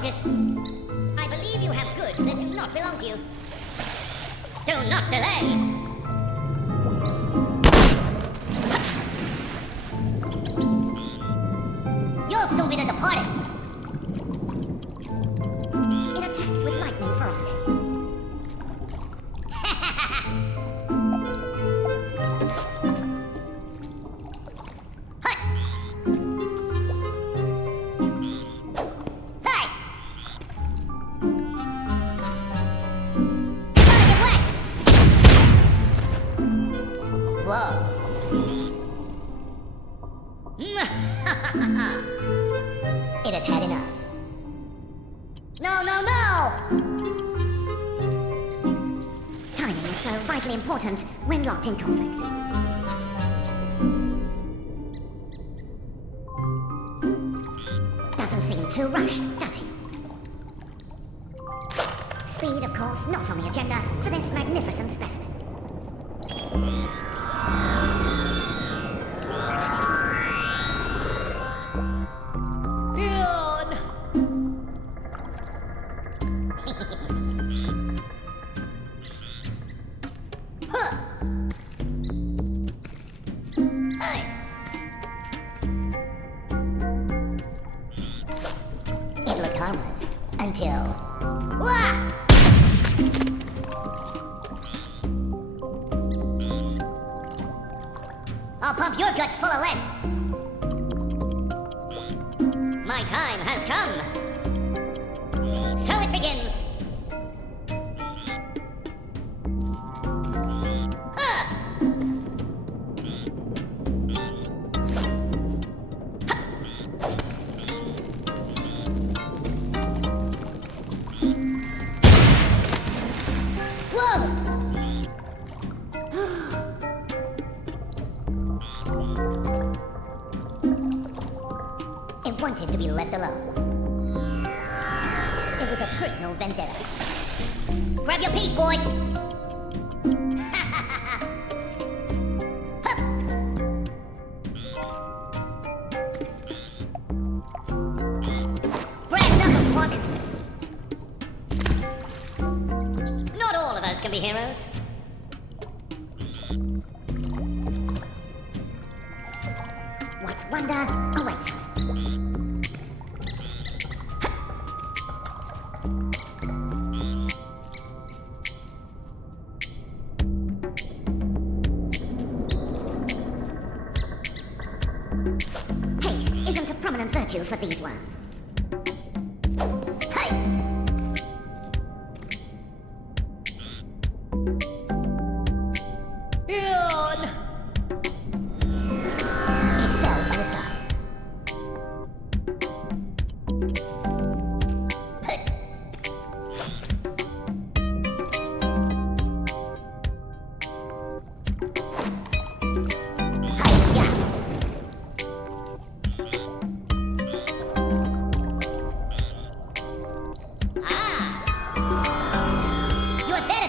soldiers. I believe you have goods that do not belong to you. Do not delay. You'll soon be departed. It attacks with lightning ferocity. It had had enough. No! Timing is so vitally important when locked in conflict. Doesn't seem too rushed, does he? Speed, of course, not on the agenda for this magnificent specimen. It looked harmless until... Wah! I'll pump your guts full of lead. My time has come. So it begins. It wanted to be left alone. It was a personal vendetta. Grab your piece, boys! Brass knuckles, punk! Not all of us can be heroes. What wonder awaits us? Haste isn't a prominent virtue for these worms. Hey!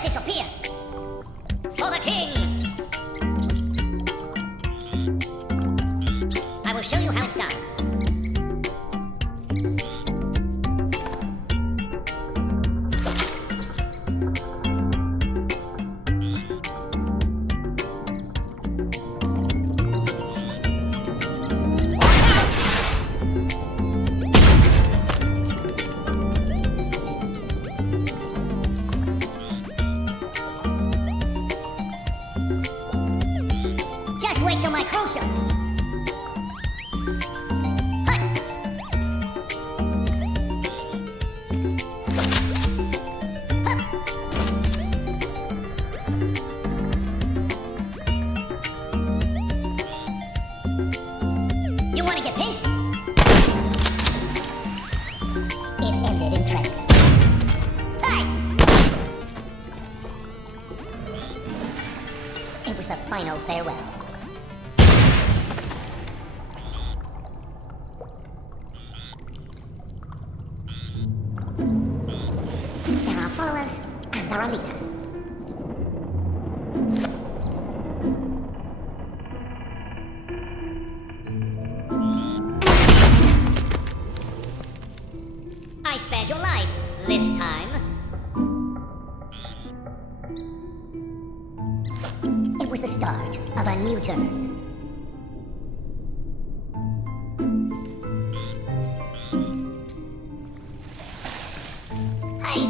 Disappear! For the king! I will show you how it's done. Just wait till my crew shows. You want to get pinched? It ended in tragedy. Hey! It was the final farewell. There are followers, and there are leaders. I spared was the start of a new turn. Hey!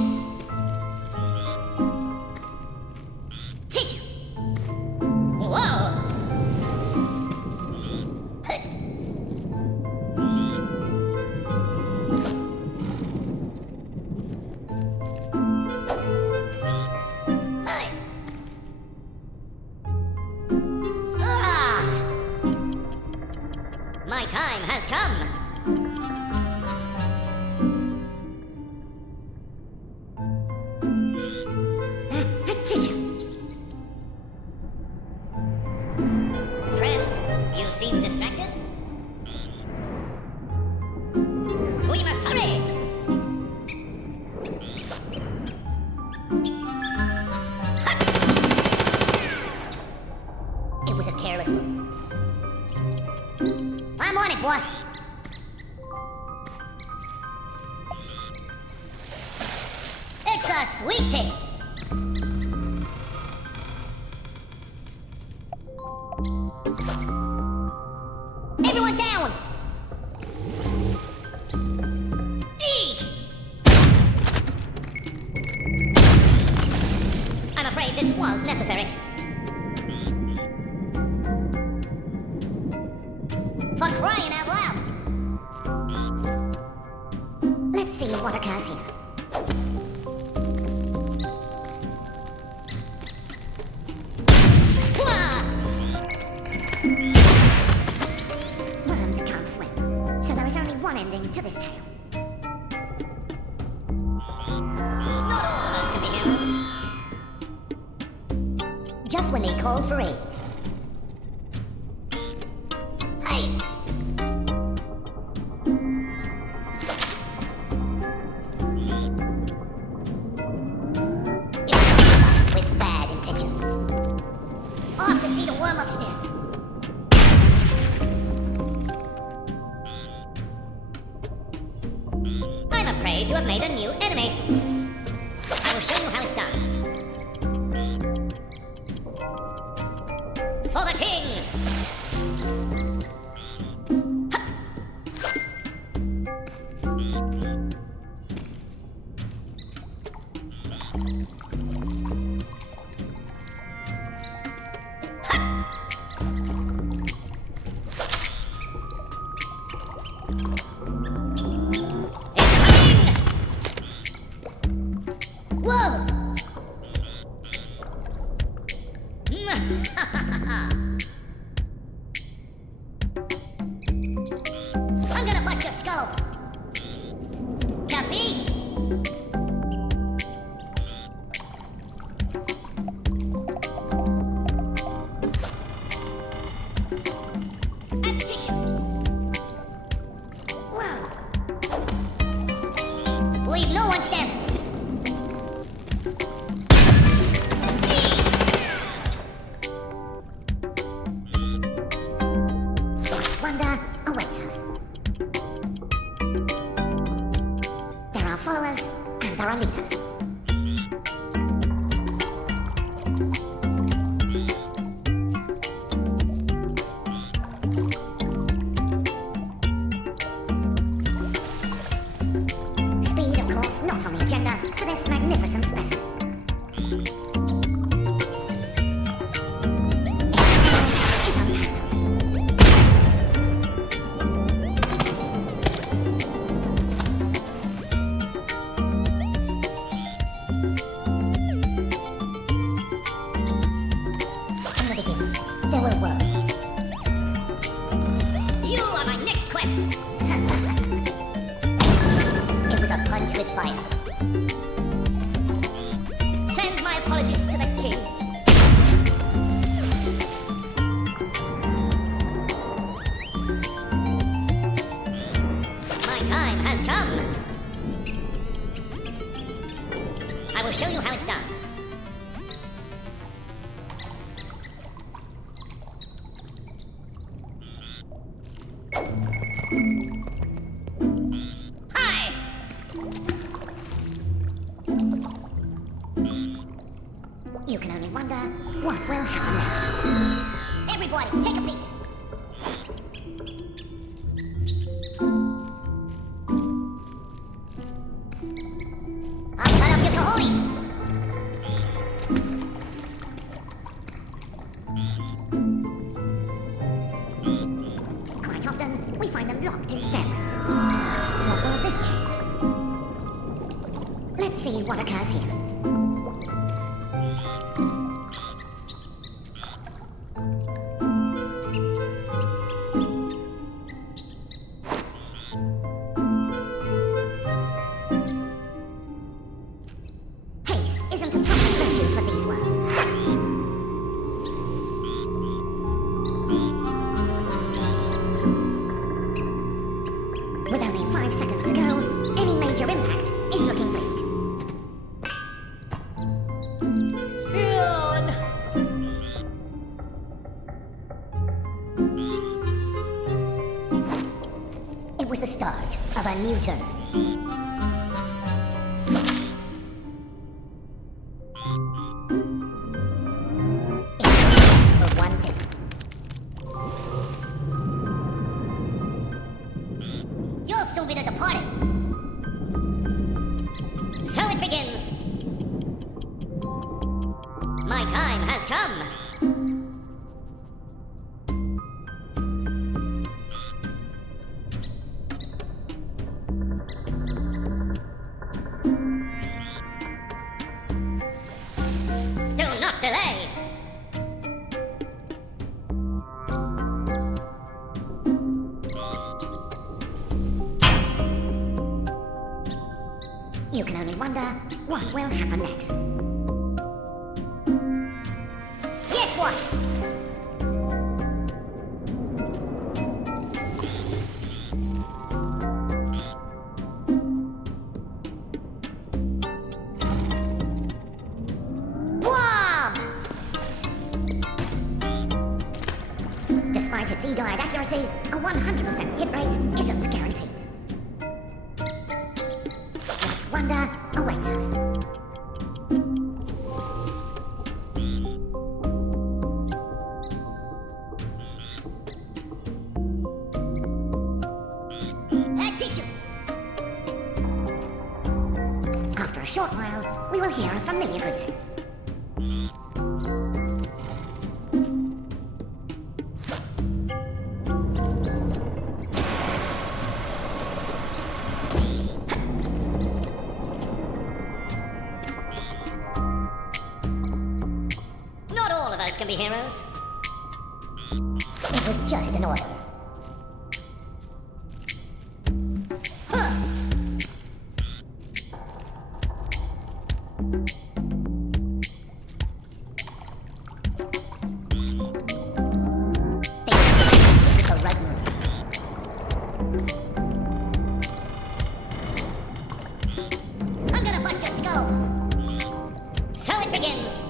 Tissue! Whoa! Hey! My time has come! Tissue! Friend, you seem distracted? We must hurry! It was a careless move. I'm on it, boss. It's a sweet taste. Everyone down! Eek! I'm afraid this was necessary. For crying out loud! Let's see what occurs here. Worms can't swim, so there is only one ending to this tale. Not all of us can be heroes. Just when they called for aid. Hey! With bad intentions. Off to see the worm upstairs. I'm afraid you have made a new enemy. I will show you how it's done. For the king! Whoa! I'm gonna bust your skull. Capiche? And tissue. Wow. Leave no one standing. Wonder awaits us. There are followers and there are leaders. Speed, of course, not on the agenda for this magnificent specimen. Its is unparalleled. There were worms. You are my next quest! It was a punch with fire. Send my apologies to the king. My time has come. I will show you how it's done. You can only wonder what will happen next. Everybody, take a piece. I'll cut up your cojones. Quite often, we find them locked in stairways. What will this change? Let's see what occurs here. Haste isn't a proper virtue for these words. With only 5 seconds to go, any major impact is looking bleak. Run! It was the start of a new turn. For one thing. You'll soon be the party. So it begins. My time has come. Do not delay. You can only wonder what will happen next. Yes, boss! Wham! Despite its eagle-eyed accuracy, a 100% hit rate isn't guaranteed. Wonder awaits us. Tissue. After a short while, we will hear a familiar greeting. Not all of us can be heroes. It was just an order. Huh. This is the right move. I'm gonna bust your skull. So it begins.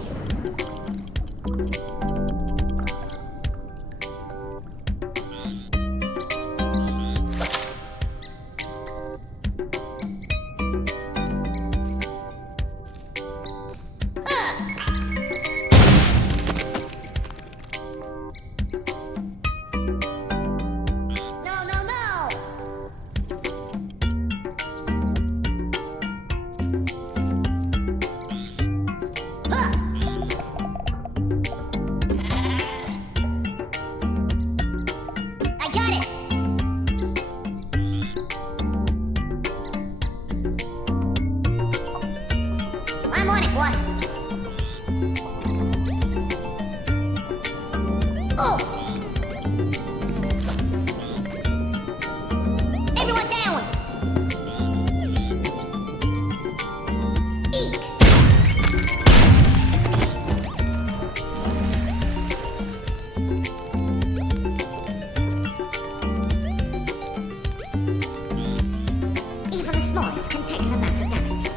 I'm on it, boss. Oh! Everyone down! Eek! Even the smallest can take an amount of damage.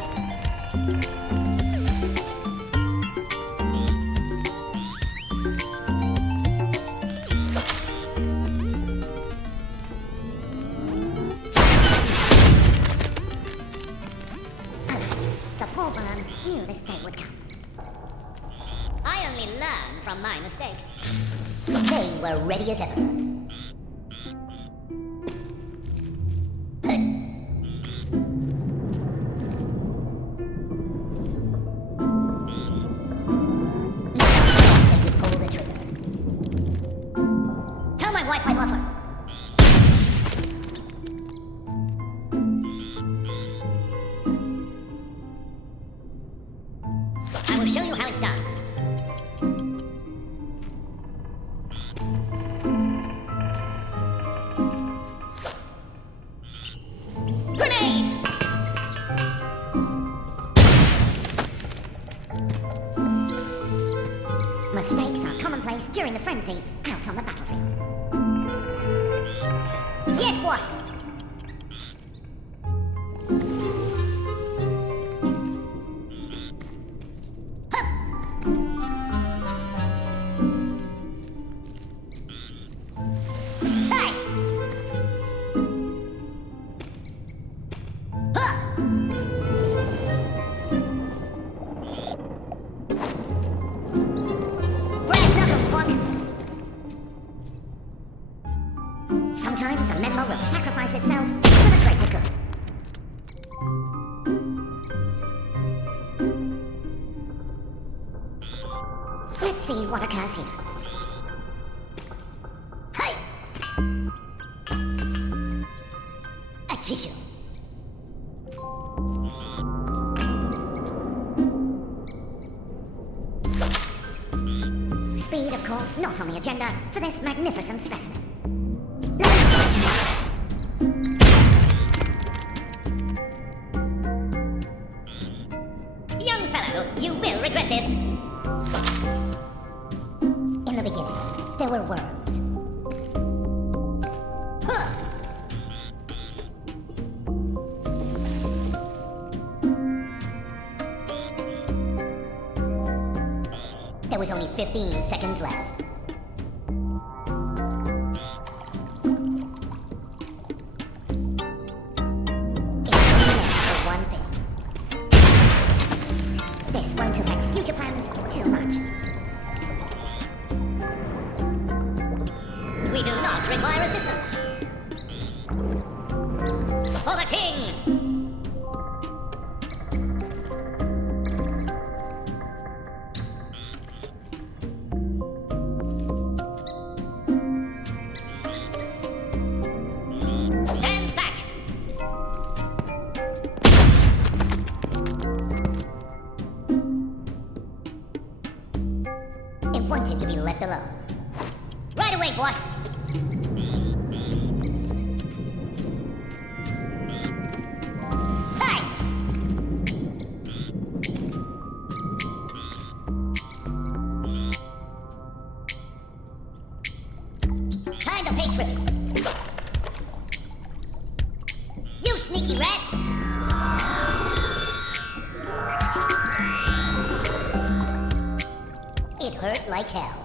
I only learn from my mistakes. They were ready as ever. Pull the trigger. Tell my wife I love her. I will show you how it's done. Grenade! Mistakes are commonplace during the frenzy out on the battlefield. Yes, boss! Sometimes a member will sacrifice itself for the greater good. Let's see what occurs here. Hey! A tissue. Speed, of course, not on the agenda for this magnificent specimen. Young fellow, you will regret this. In the beginning, there were worms. Huh. There was only 15 seconds left. This won't affect future plans too much. We do not require assistance. For the king! Stand back! It wanted to be left alone. Right away, boss! Hey! Time to pay tribute. You sneaky rat! It hurt like hell.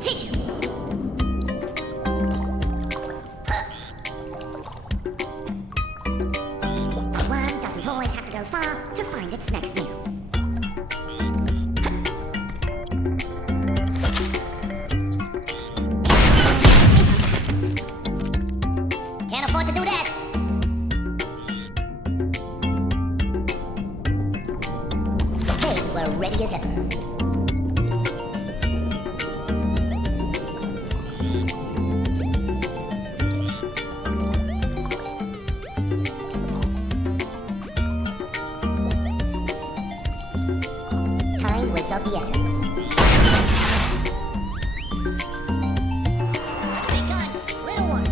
Tissue. Always have to go far to find its next meal. Can't afford to do that. They were ready as ever. Was of the essence. Big gun, little one.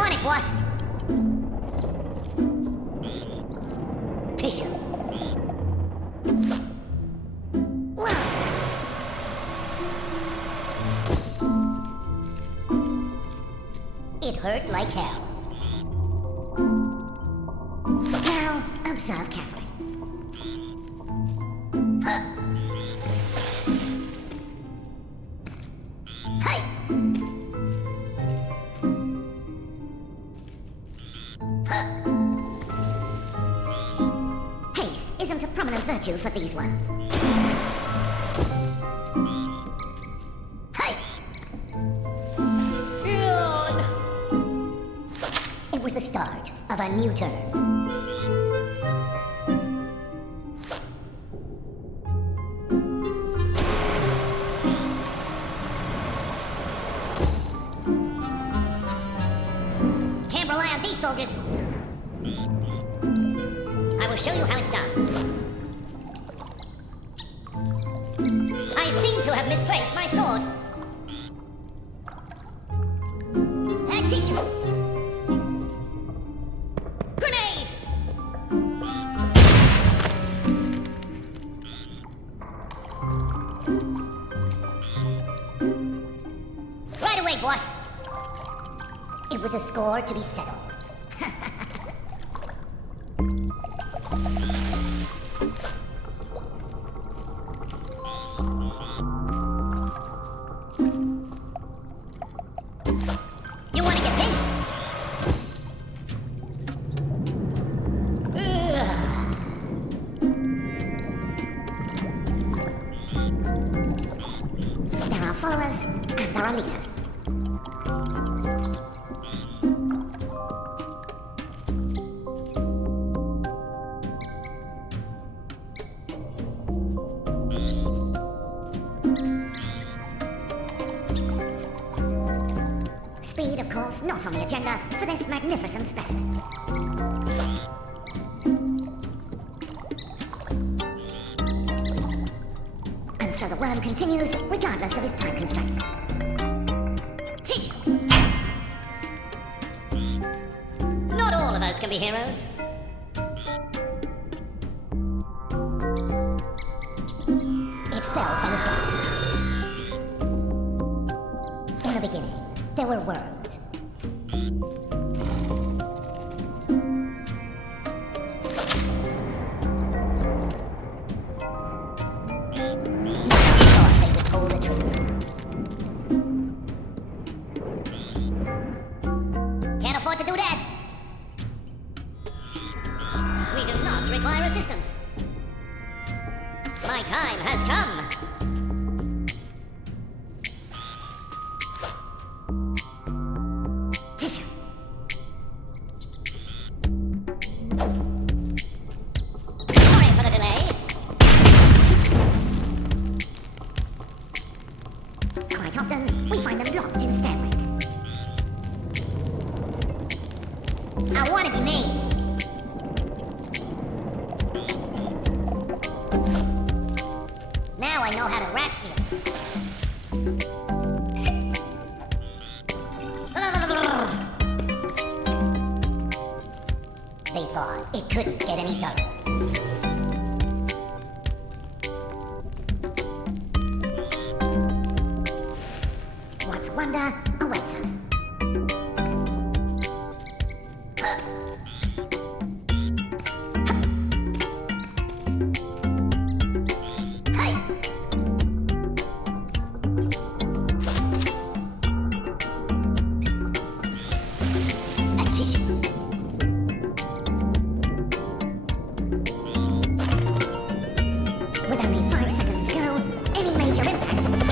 on it, boss. Tissue. It hurt like hell. Now, observe carefully. Hey! Haste isn't a prominent virtue for these worms. Hey! It was the start of a new turn. Can't rely on these soldiers. I will show you how it's done. I seem to have misplaced my sword. And tissue. Grenade! Right away, boss. It was a score to be settled. You want to get pinched? There are followers and there are leaders. Speed, of course, not on the agenda for this magnificent specimen. And so the worm continues regardless of his time constraints. Tissue! Not all of us can be heroes. It fell from the sky. In the beginning, there were worms. Nobody thought they would pull the trigger. Can't afford to do that. We do not require assistance. My time has come. Tissue. Sorry for the delay. Quite often, we find them locked in stalemate. I want to be me. Now I know how the rats feel. They thought it couldn't get any duller. What wonder awaits us? Hey! A tissue. With only 5 seconds to go, any major impact is determined.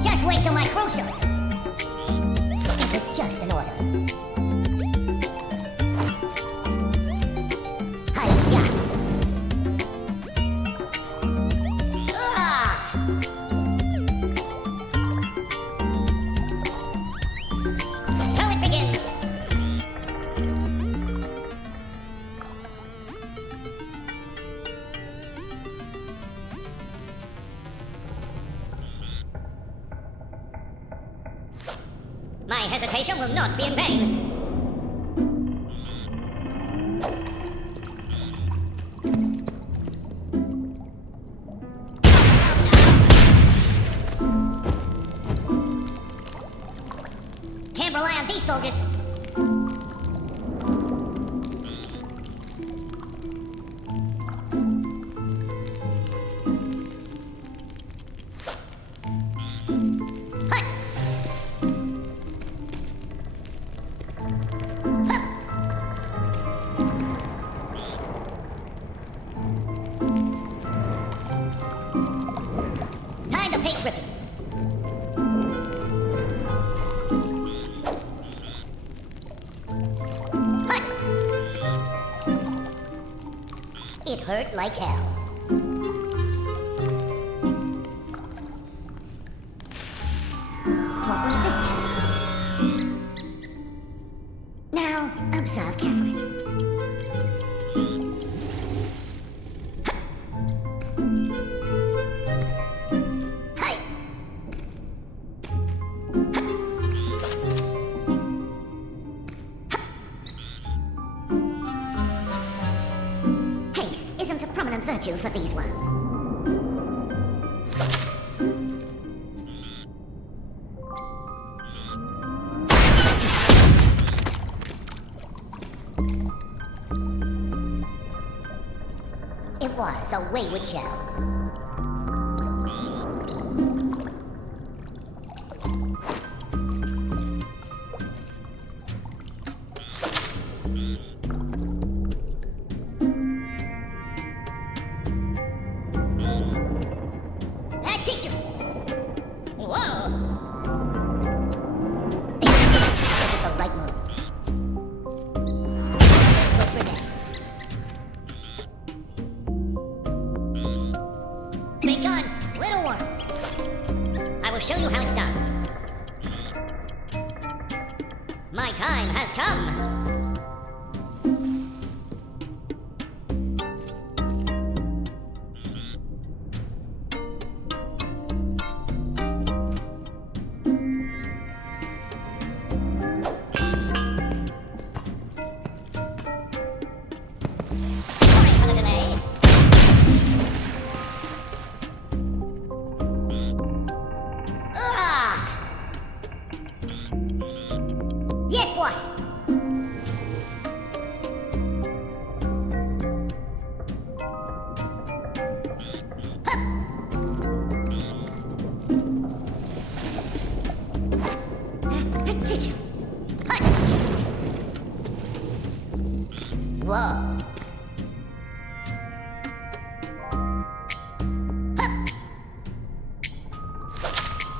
Just wait till my crew shows. It was just an order. hesitation will not be in vain. Can't rely on these soldiers. Time to paint tripping. It hurt like hell. What will this time? Now, observe carefully. Hey! Haste isn't a prominent virtue for these worms. It was a wayward shell. That tissue! Whoa! It was the right move. It's revenge. Big gun, little one. I will show you how it's done. My time has come. Sorry for the delay. Yes, boss! Tissue. Whoa.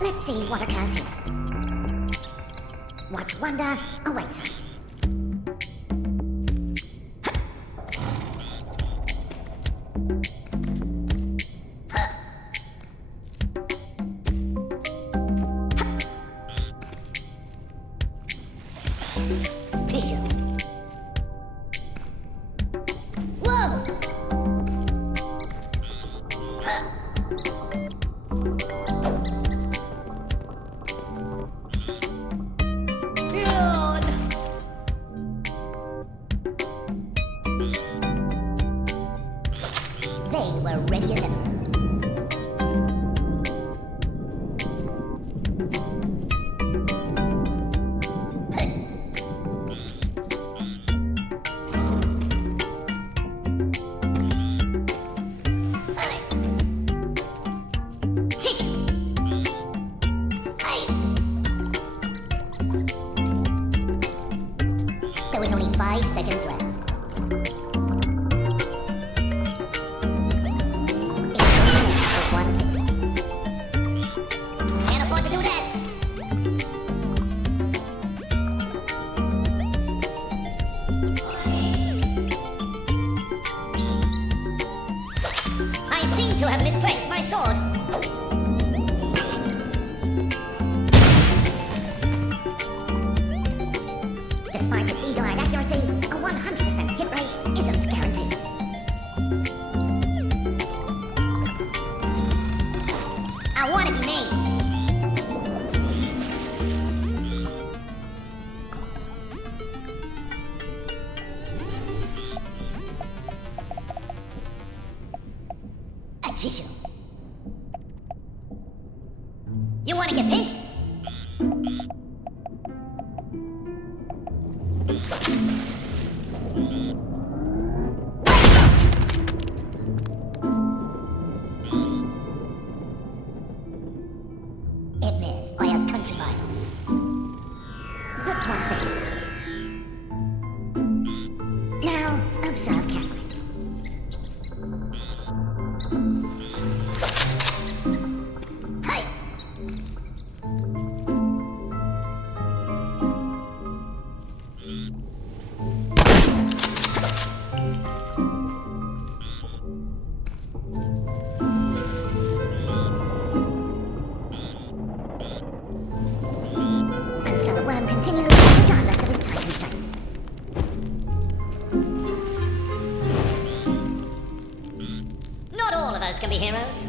Let's see what occurs here. What wonder awaits us? Tissue. Whoa! They were ready as ever. Tissue. There was only 5 seconds left. Can't afford to do that. I seem to have misplaced my sword. Despite its eagle-eyed accuracy, a 100% hit rate isn't guaranteed. I want to be me. tissue. You want to get pinched? It missed by a country mile. Look what's this. Now, observe carefully. Hey! And so the worm continues regardless of his time constraints. Not all of us can be heroes.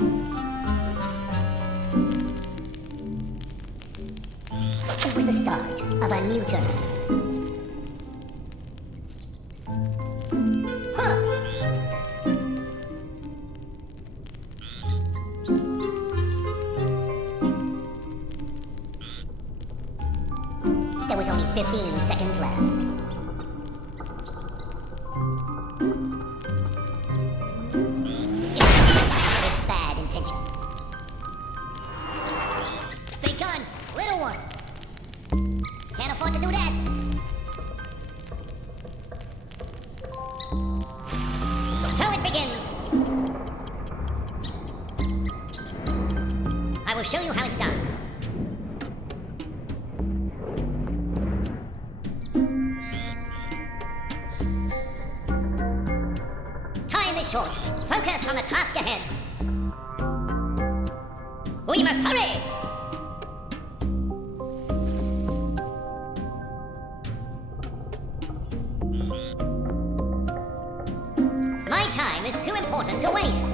It was the start of a new turn. There was only 15 seconds left. It's a side with bad intentions. Big gun, little one. Can't afford to do that. So it begins. I will show you how it's done. Time is short. Focus on the task ahead. We must hurry! My time is too important to waste.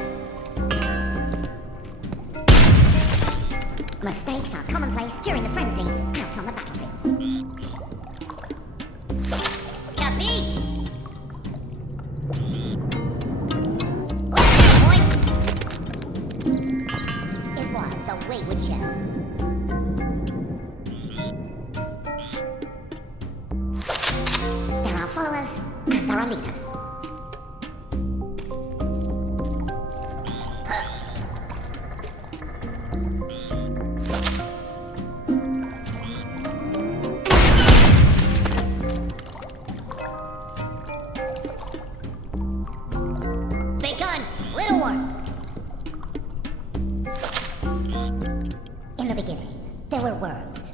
Mistakes are commonplace during the frenzy out on the battlefield. Capiche? Boys! It was a wayward shell. There are followers and there are leaders. Big gun, little one. In the beginning, there were worms.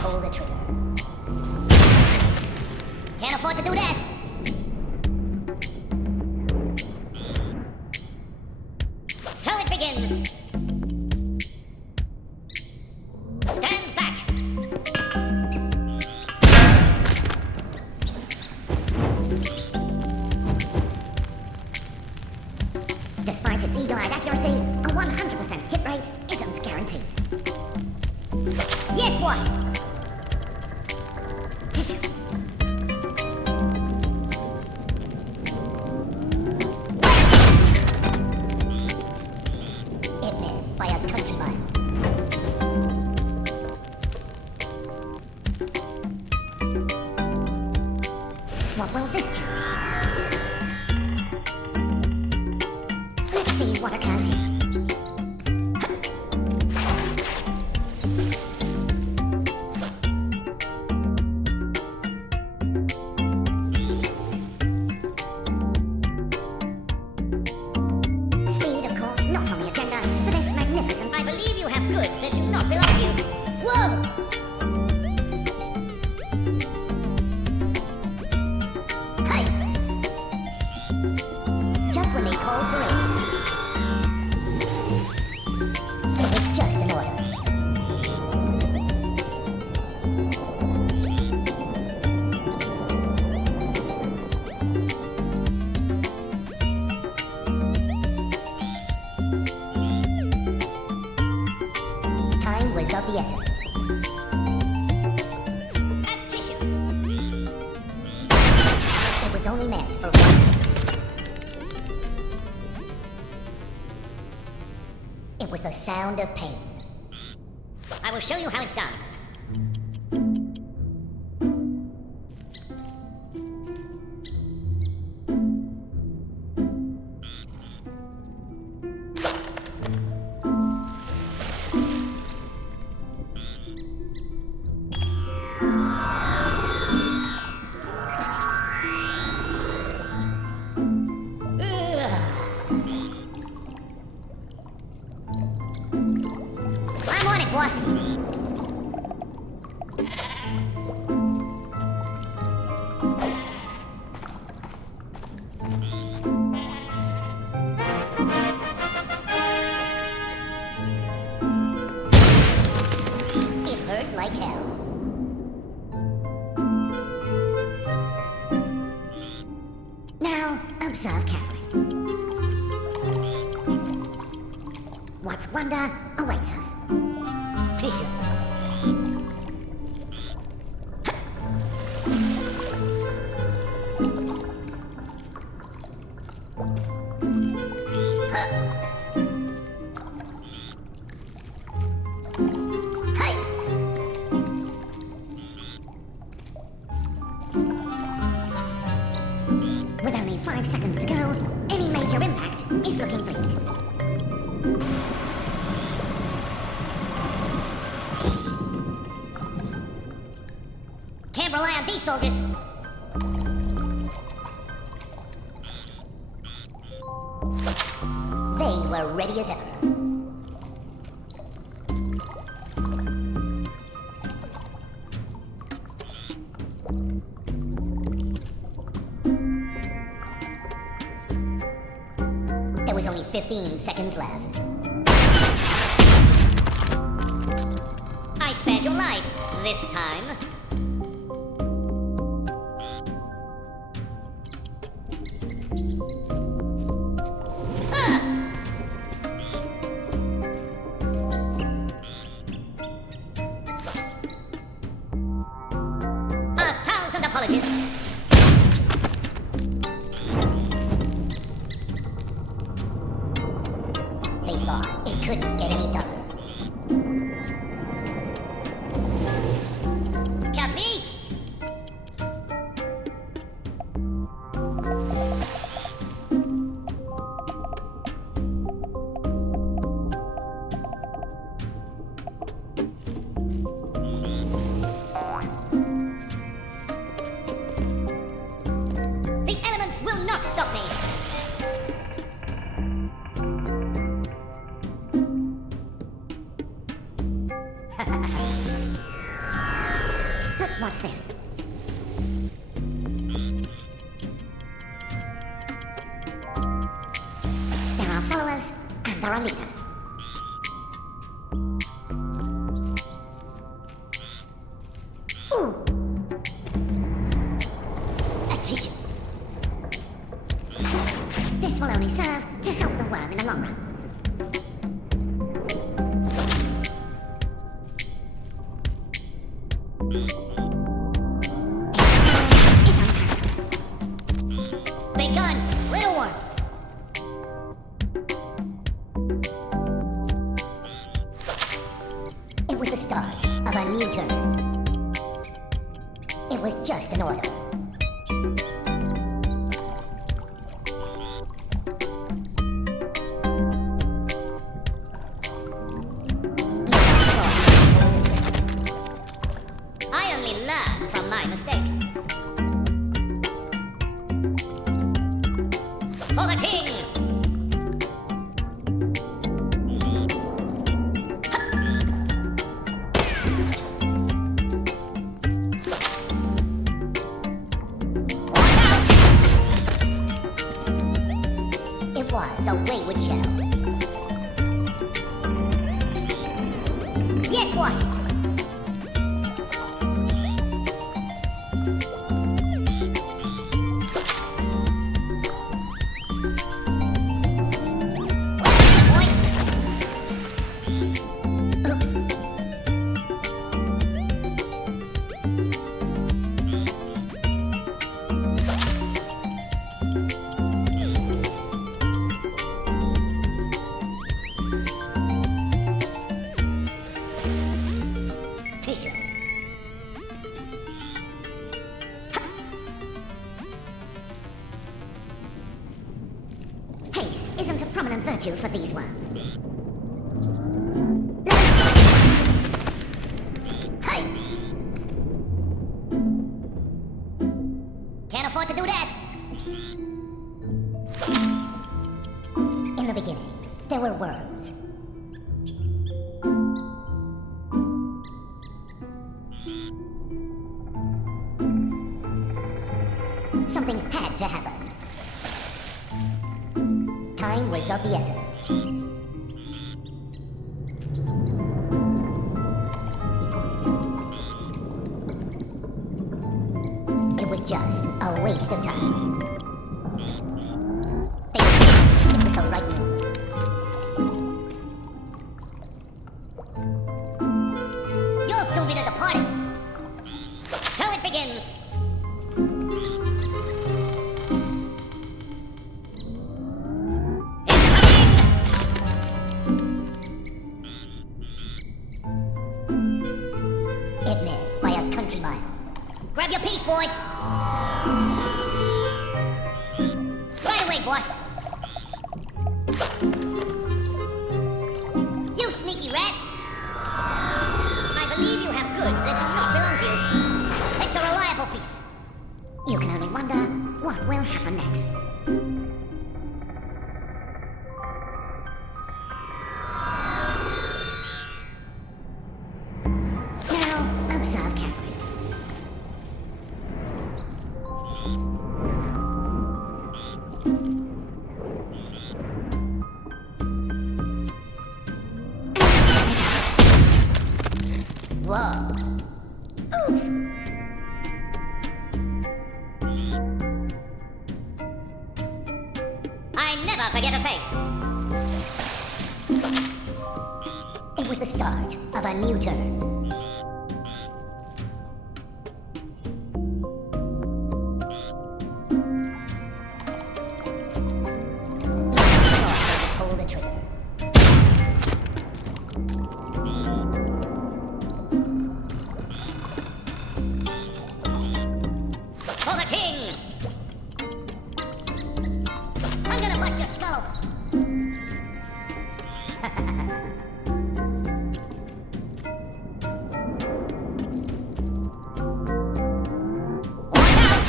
Pull the trigger. Can't afford to do that. So it begins. Stand back. Despite its eagle-eyed accuracy, a 100% hit rate isn't guaranteed. Yes, boss! Tissue. It missed by a country mile. What will this change? Let's see what occurs here. Speed, of course, not on the agenda for this magnificent. I believe you have goods that do not belong to you. Whoa! Hey! Just when they called for it. It was just an order. Time was of the essence. only meant for one thing. It was the sound of pain. I will show you how it's done. I'm on it, boss. It hurt like hell. Now, observe carefully. What wonder awaits us? Tissue. Hey! With only 5 seconds to go, any major impact is looking bleak. Can't rely on these soldiers. They were ready as ever. There was only 15 seconds left. I spared your life this time. Apologies. They thought it couldn't get any tougher. Capiche? Will not stop me. But what's this? There are followers and there are leaders. Ooh. A tissue. This will only serve to help the worm in the long run. Its power is unparalleled. Big gun, little one. It was the start of a new turn. It was just an order. Learn from my mistakes. For the king! Watch out! It was a wayward shell. Yes, boss! official. Haste isn't a prominent virtue for these worms. Hey! Can't afford to do that. In the beginning, there were worms. Something had to happen. Time was of the essence. It was just a waste of time. They knew it was the right move. You'll soon be the departed. So it begins. It missed by a country mile. Grab your piece, boys. Right away, boss. You sneaky rat. I believe you have goods that do not belong to you. It's a reliable piece. You can only wonder what will happen next. Now, observe carefully. Whoa. Oof. I never forget a face. It was the start of a new turn. Pull the trigger. For the king! I'm gonna bust your skull. Watch out!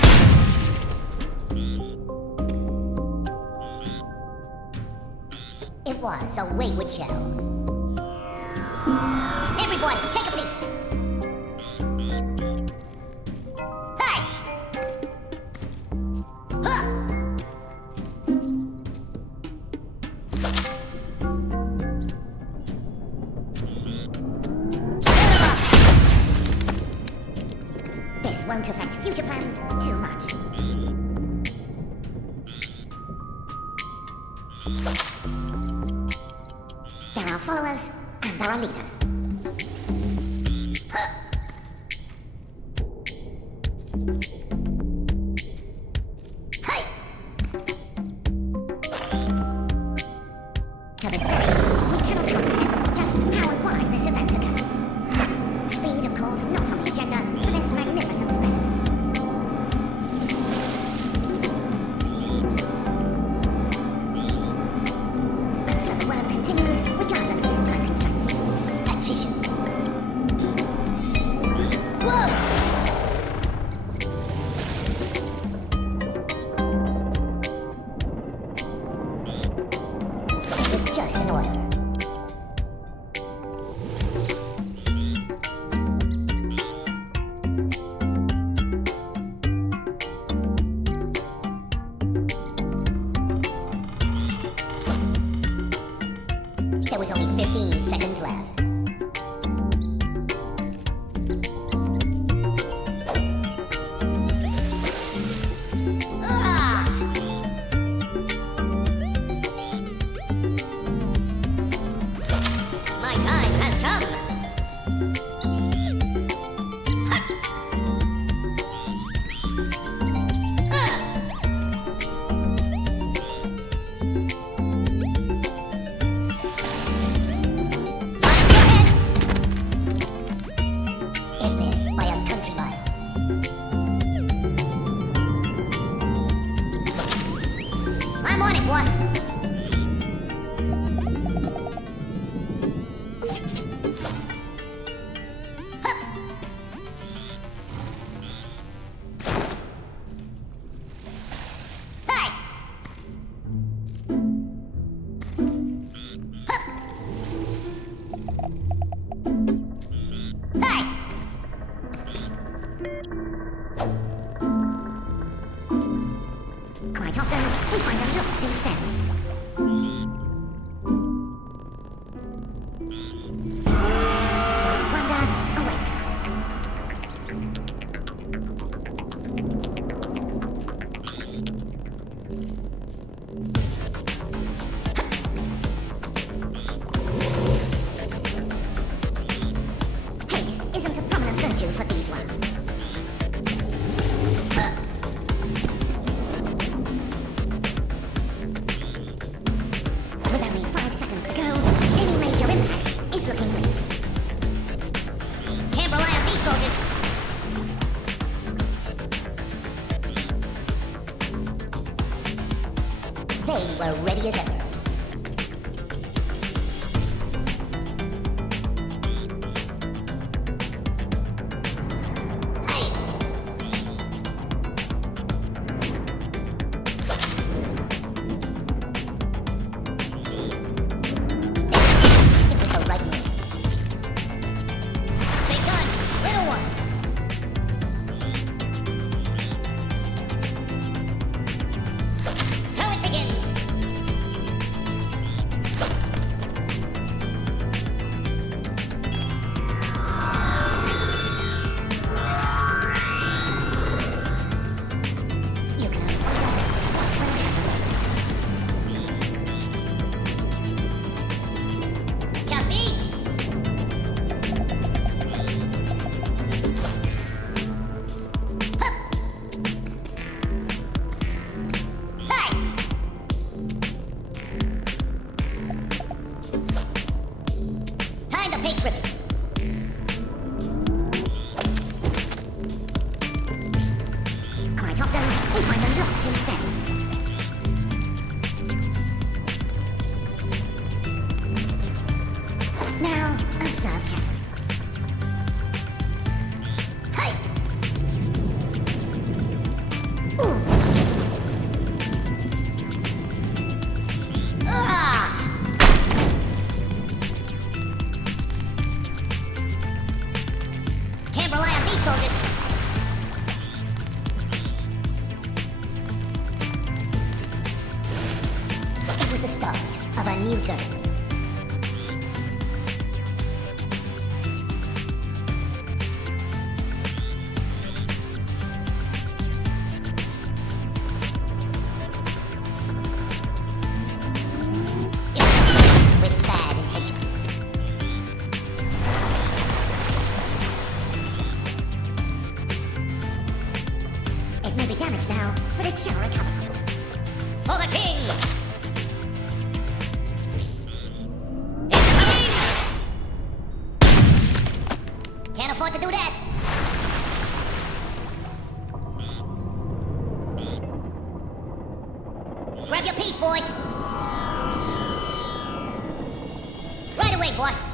It was a wayward shell. Everybody, take a piece. Hey! Huh! This won't affect future plans too much. There are followers and there are leaders. Huh. Hey! To this day, we cannot comprehend just how and why this event occurs. Speed, of course, not on the agenda for this magnificent specimen. And so the work continues regardless of its time constraints. A tissue. Whoa! It was just an order. There was only 15 seconds left. Ah! My time has come. Ha! Ah! boss. Hup. Hey. Hup. Hey. Quite often, we find a lot to stare at. Most wonder awaits us. Haste isn't a prominent virtue for these ones. With only 5 seconds to go, any major impact is looking weak. Can't rely on these soldiers. They were ready as ever. Hey! It was the right move. Big gun, little one. So it begins. You can only wonder what will happen. Capiche? Hup. Hey! Time to pay tribute. Quite often, we find a lot instead. Now, observe carefully. Hey! Ooh. Ah! Can't rely on these soldiers. It was the start of a new turn. With bad intentions. It may be damaged now, but it shall recover. For the king! Incoming! Can't afford to do that. Grab your piece, boys. Right away, boss.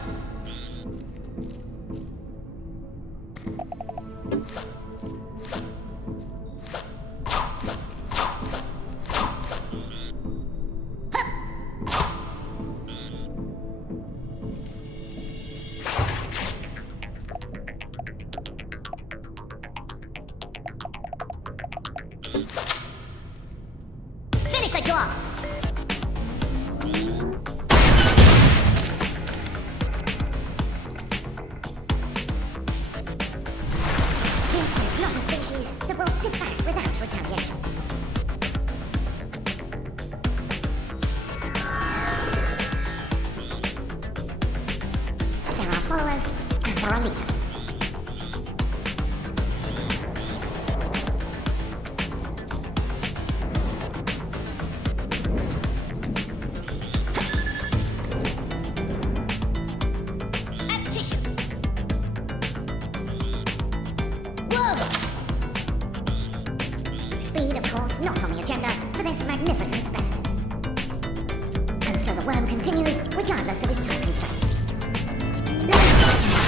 Finish the job. This is not a species that will sit back without retaliation. There are followers and there are leaders. At tissue. Whoa! Speed, of course, not on the agenda for this magnificent specimen. the worm continues regardless of his time constraints. Let us watch him.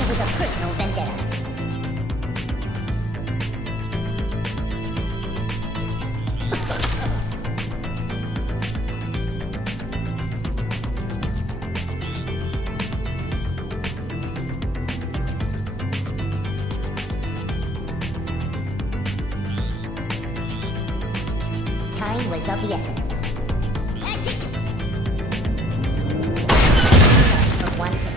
It was a personal vendetta. Time was of the essence. Tissue. For one thing.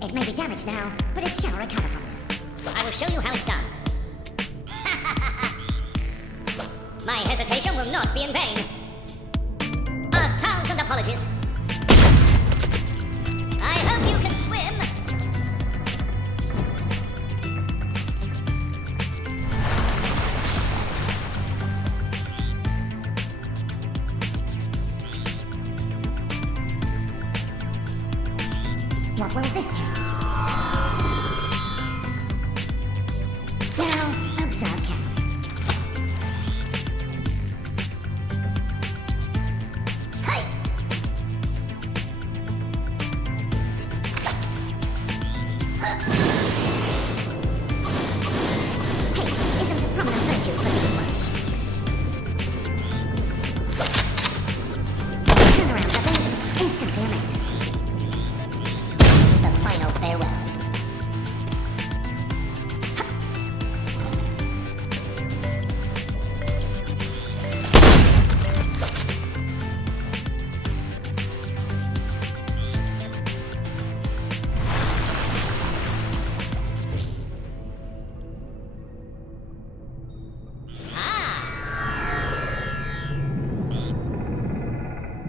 It may be damaged now, but it shall recover from this. I will show you how it's done. My hesitation will not be in vain. 1,000 apologies. I hope you can swim. What will this change? Now, observe carefully. Hey! Haste isn't a prominent virtue for these ones. Turnaround of this is simply amazing. The final farewell.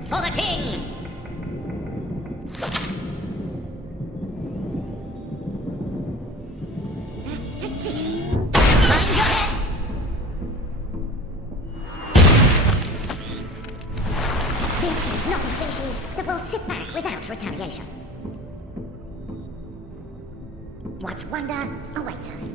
For the king! Mind your heads! This is not a species that will sit back without retaliation. What wonder awaits us?